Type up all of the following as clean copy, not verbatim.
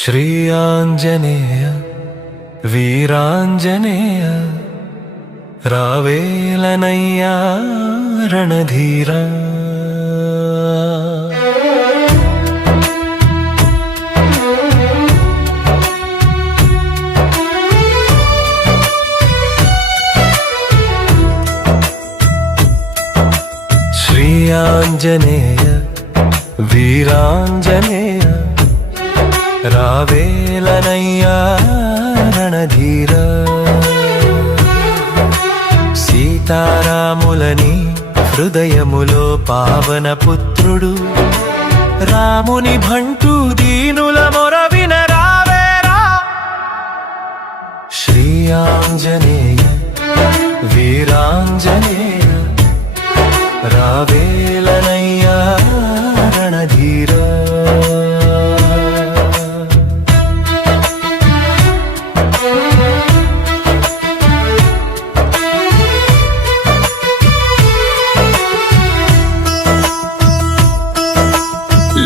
శ్రీ ఆంజనేయ వీరాంజనేయ రావేలనయ్యా రణధీరా. శ్రీ ఆంజనేయ వీరాంజనేయ రావేలనయ్యా రణధీరా. సీతారాములని హృదయములో పావన పుత్రుడు రాముని భంటు దీనుల మొరవిన రావేరా. శ్రీ ఆంజనేయ వీరాంజనేయ రావేలనయ్యా రణధీరా.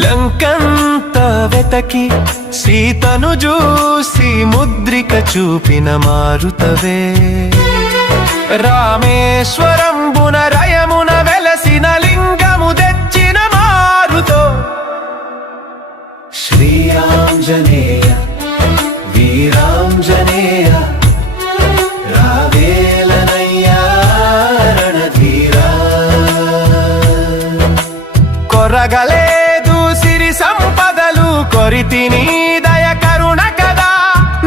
లంకంత వెతకి సీతను చూసి ముద్రిక చూపిన మారుతవే రామేశ్వరంబున రయమున వెలసిన లింగము తెచ్చిన మారుతో. శ్రీ ఆంజనేయ వీరాంజనేయ రావేలనయ్యా రణధీరా. కొరగలేదు సిరి సంపదలు కొరితిని దయ కరుణ కదా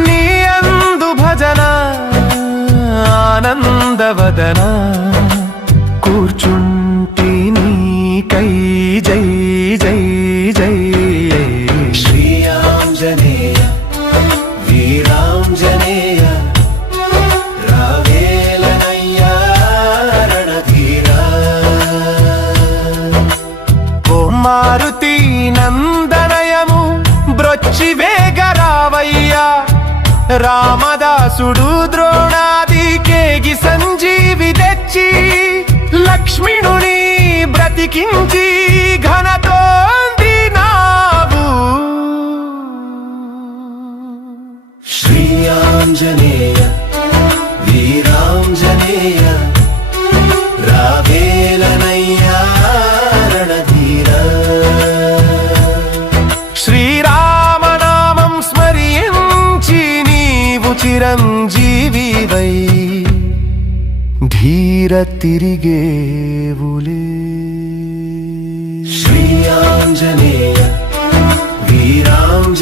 నీ అందు భజన ఆనందవదన కూర్చుంటి నీకై జై జై జై. శ్రీ ఆంజనేయ వీరాంజనేయ రావేలనయ్యా రణధీరా. ఓ మారుతి నందనయము బ్రొచ్చి వేగరావయ్యా రామదాసుడు ద్రోణాది కేగి సంజీవి తెచ్చి లక్ష్మణుని బ్రతికించి ఘనతోందినావు. శ్రీ ఆంజనేయ వీరాంజనేయ రావేలనయ్యా రణధీరా. శ్రీరామనామం స్మరించి నీవు చిరంజీవివై ధీర తిరిగేవులే. శ్రీ ఆంజనేయ వీరాంజనేయ